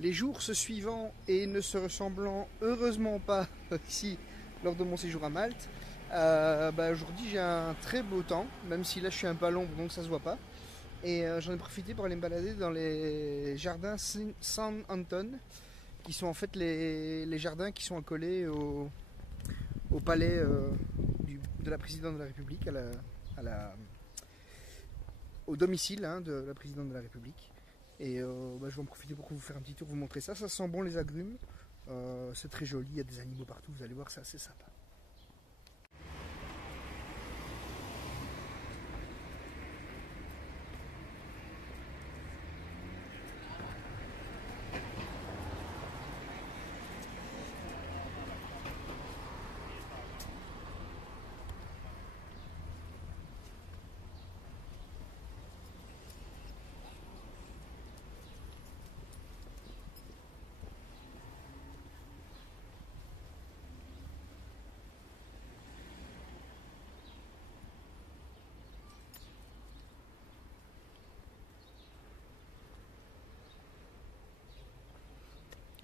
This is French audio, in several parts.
Les jours se suivant et ne se ressemblant heureusement pas ici lors de mon séjour à Malte, aujourd'hui j'ai un très beau temps, même si là je suis un peu à l'ombre donc ça se voit pas. Et j'en ai profité pour aller me balader dans les jardins San Anton, qui sont en fait les jardins qui sont accolés au palais de la présidente de la République, à la- au domicile de la présidente de la République. Et je vais en profiter pour vous faire un petit tour, vous montrer ça. Ça sent bon les agrumes. C'est très joli, il y a des animaux partout, vous allez voir, c'est assez sympa.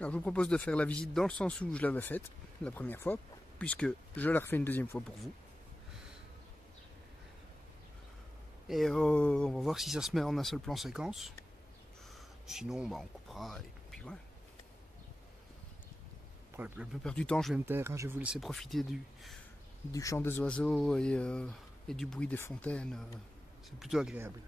Alors je vous propose de faire la visite dans le sens où je l'avais faite la première fois, puisque je la refais une deuxième fois pour vous. Et on va voir si ça se met en un seul plan séquence. Sinon, on coupera et puis voilà. Pour la plupart du temps, je vais me taire. Je vais vous laisser profiter du chant des oiseaux et du bruit des fontaines. C'est plutôt agréable.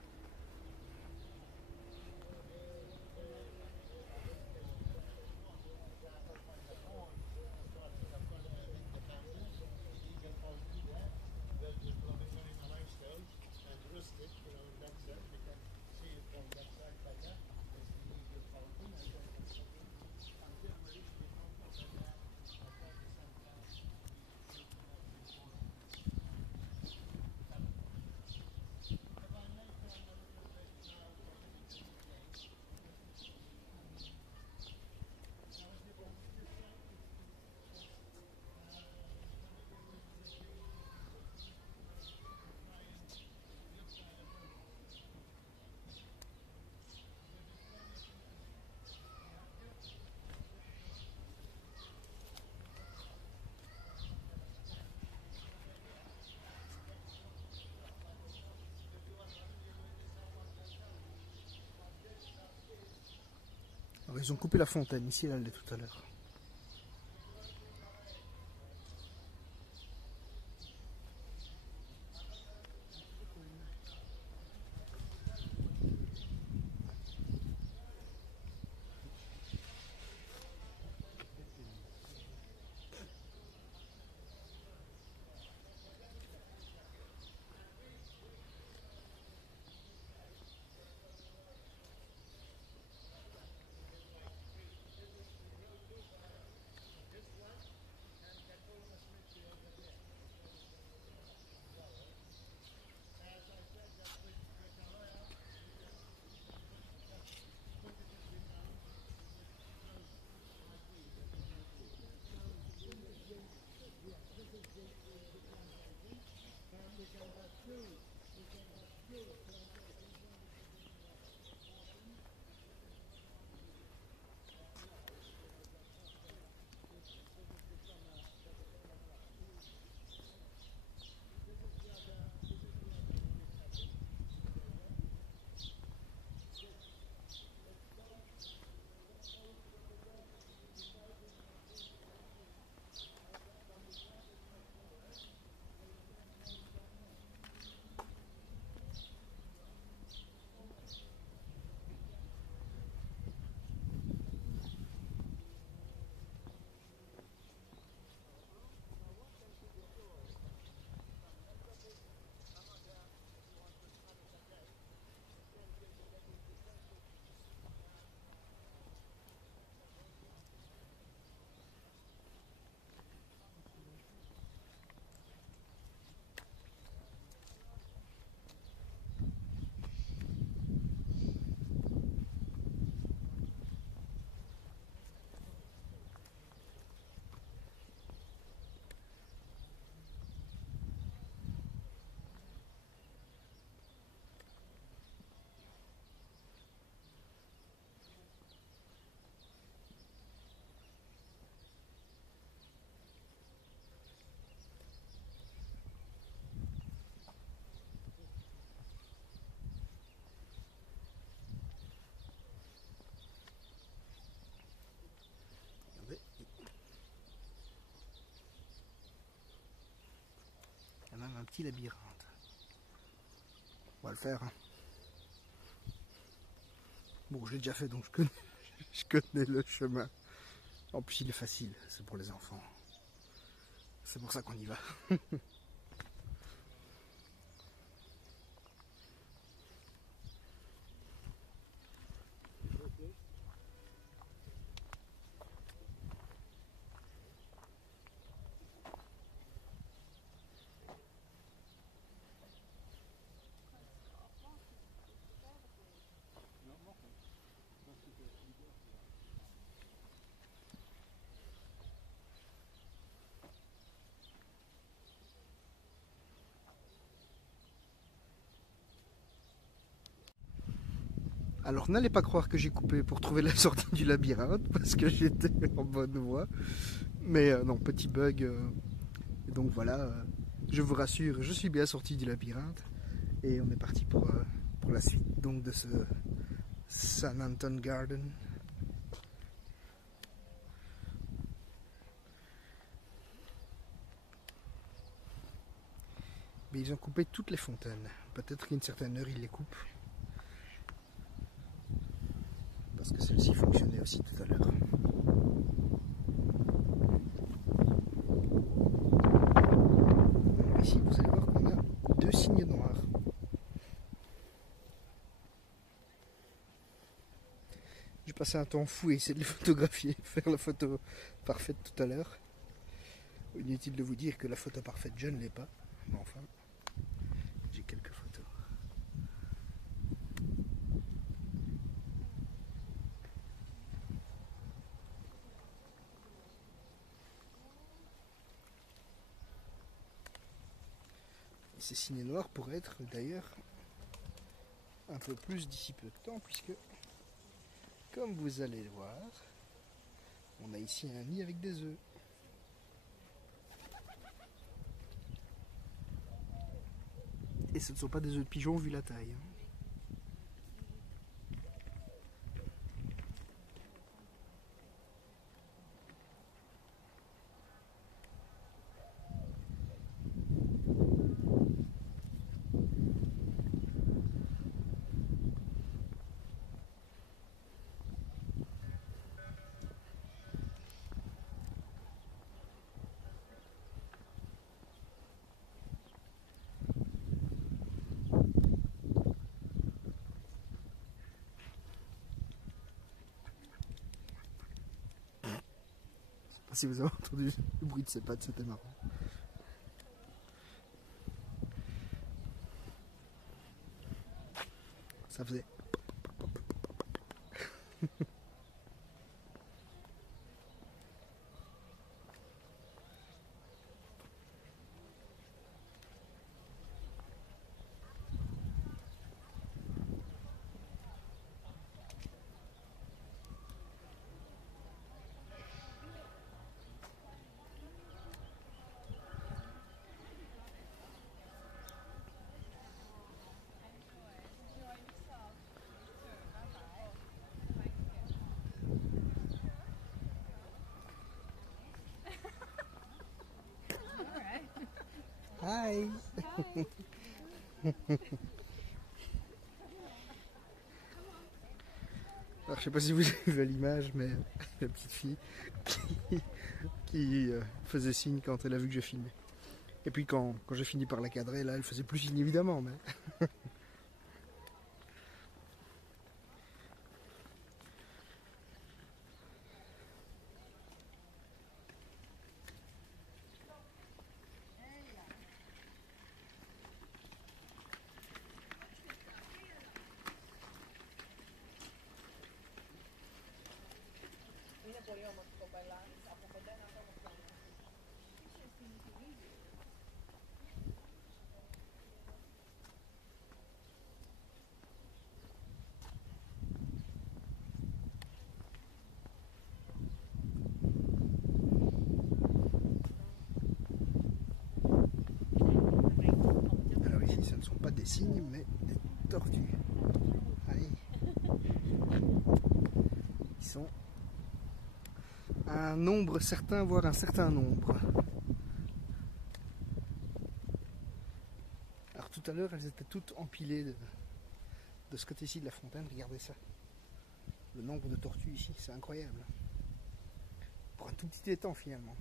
Alors, ils ont coupé la fontaine, ici, elle l'est tout à l'heure. petit labyrinthe. On va le faire. Hein. Bon, je l'ai déjà fait, donc je connais le chemin. En plus, il est facile, c'est pour les enfants. C'est pour ça qu'on y va. Alors n'allez pas croire que j'ai coupé pour trouver la sortie du labyrinthe parce que j'étais en bonne voie. Mais non, petit bug. Et donc voilà, je vous rassure, je suis bien sorti du labyrinthe. Et on est parti pour la suite donc de ce St. Anton Garden. Mais ils ont coupé toutes les fontaines. Peut-être qu'à une certaine heure ils les coupent. Parce que celle-ci fonctionnait aussi tout à l'heure. Ici vous allez voir qu'on a 2 signes noirs. J'ai passé un temps fou à essayer de les photographier, faire la photo parfaite tout à l'heure. Inutile de vous dire que la photo parfaite je ne l'ai pas. Mais enfin, j'ai quelques photos. Et ces signes noirs pourraient être d'ailleurs un peu plus d'ici peu de temps, puisque, comme vous allez le voir, on a ici un nid avec des œufs. Et ce ne sont pas des œufs de pigeon vu la taille. Si vous avez entendu le bruit de ses pattes, c'était marrant. Ça faisait... Hi. Alors je sais pas si vous avez vu à l'image, mais la petite fille qui faisait signe quand elle a vu que je filmais. Et puis quand j'ai fini par la cadrer, là elle faisait plus signe évidemment, mais... Alors ici ce ne sont pas des cygnes mais des tortues. Allez. Ils sont un nombre certain, voire un certain nombre. tout à l'heure, elles étaient toutes empilées de ce côté-ci de la fontaine. Regardez ça. Le nombre de tortues ici, c'est incroyable. Pour un tout petit étang finalement.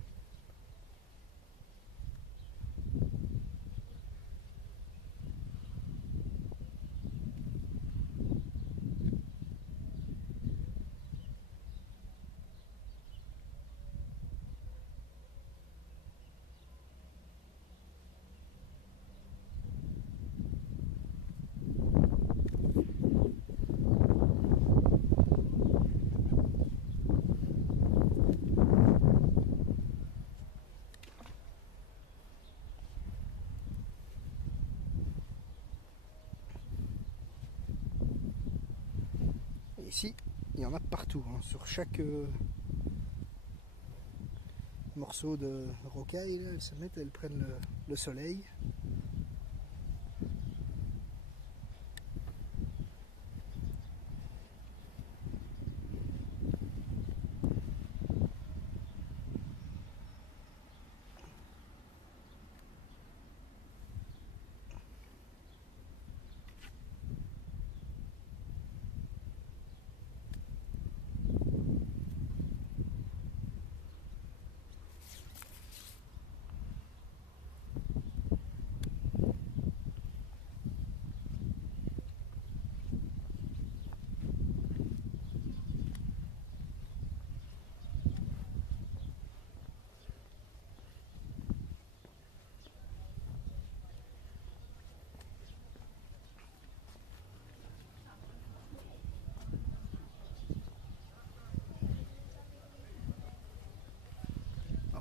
Ici, il y en a partout, hein, sur chaque morceau de rocaille, là, elles se mettent, elles prennent le soleil.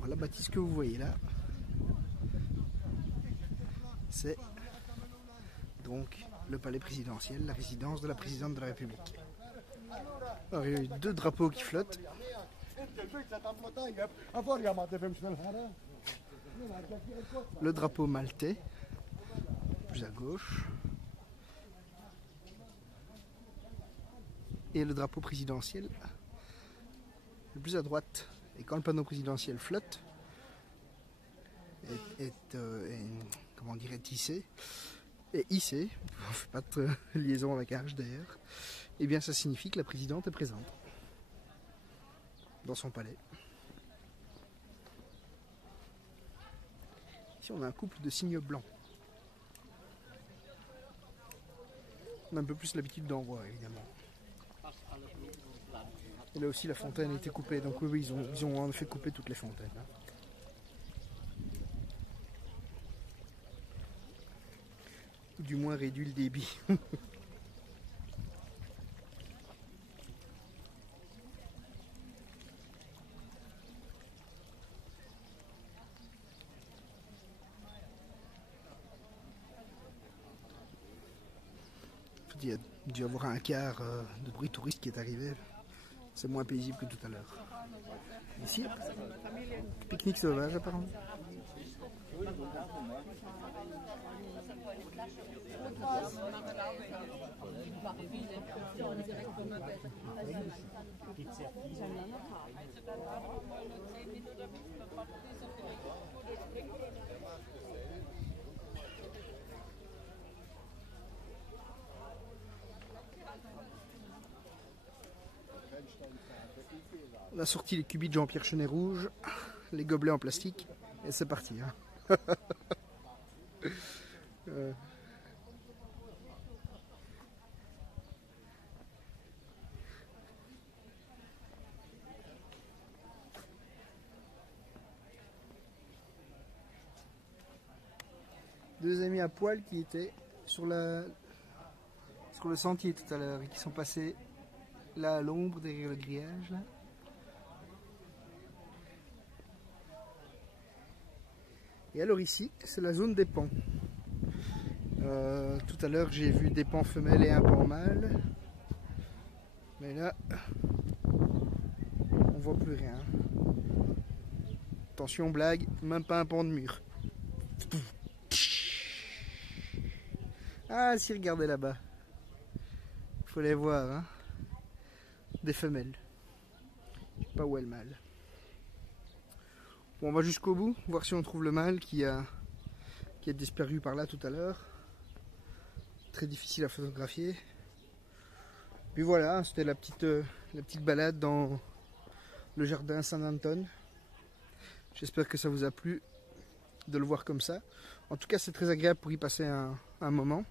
La bâtisse que vous voyez là, c'est donc le palais présidentiel, la résidence de la présidente de la République. Alors, il y a eu 2 drapeaux qui flottent. Le drapeau maltais, plus à gauche, et le drapeau présidentiel, le plus à droite. Et quand le panneau présidentiel flotte, comment dire, est hissé, on ne fait pas de liaison avec H d'ailleurs, et bien ça signifie que la présidente est présente dans son palais. Ici on a un couple de cygnes blancs. On a un peu plus l'habitude d'en voir évidemment. Et là aussi la fontaine a été coupée, donc oui, ils ont en effet coupé toutes les fontaines. Hein. Ou du moins réduit le débit. Il y a dû y avoir un quart de bruit touriste qui est arrivé. C'est moins paisible que tout à l'heure. Ici, pique-nique sauvage apparemment. On a sorti les cubis de Jean-Pierre Chenet rouge, les gobelets en plastique, et c'est parti. Hein. Deux amis à poil qui étaient sur le sentier tout à l'heure et qui sont passés là à l'ombre derrière le grillage. Là. Et alors ici, c'est la zone des pans. Tout à l'heure, j'ai vu des pans femelles et un pan mâle. Mais là, on voit plus rien. Attention, blague, même pas un pan de mur. Ah, si, regardez là-bas. Il faut les voir, hein. Des femelles. Je sais pas où est le mâle. Bon, on va jusqu'au bout, voir si on trouve le mâle qui a disparu par là tout à l'heure. très difficile à photographier. Puis voilà, c'était la petite balade dans le jardin Saint-Anton. J'espère que ça vous a plu de le voir comme ça. En tout cas, c'est très agréable pour y passer un moment.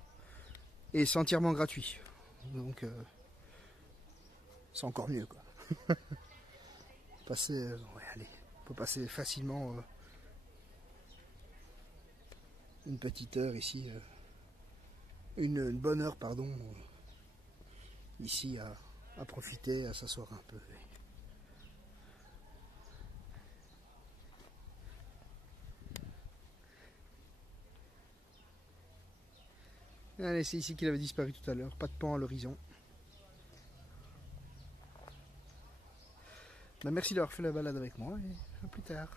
Et c'est entièrement gratuit. Donc, c'est encore mieux, quoi. Passer, ouais, allez, on peut passer facilement une petite heure ici, une bonne heure, pardon, ici à profiter, à s'asseoir un peu. Allez, c'est ici qu'il avait disparu tout à l'heure, pas de pan à l'horizon. Ben, merci d'avoir fait la balade avec moi et à plus tard.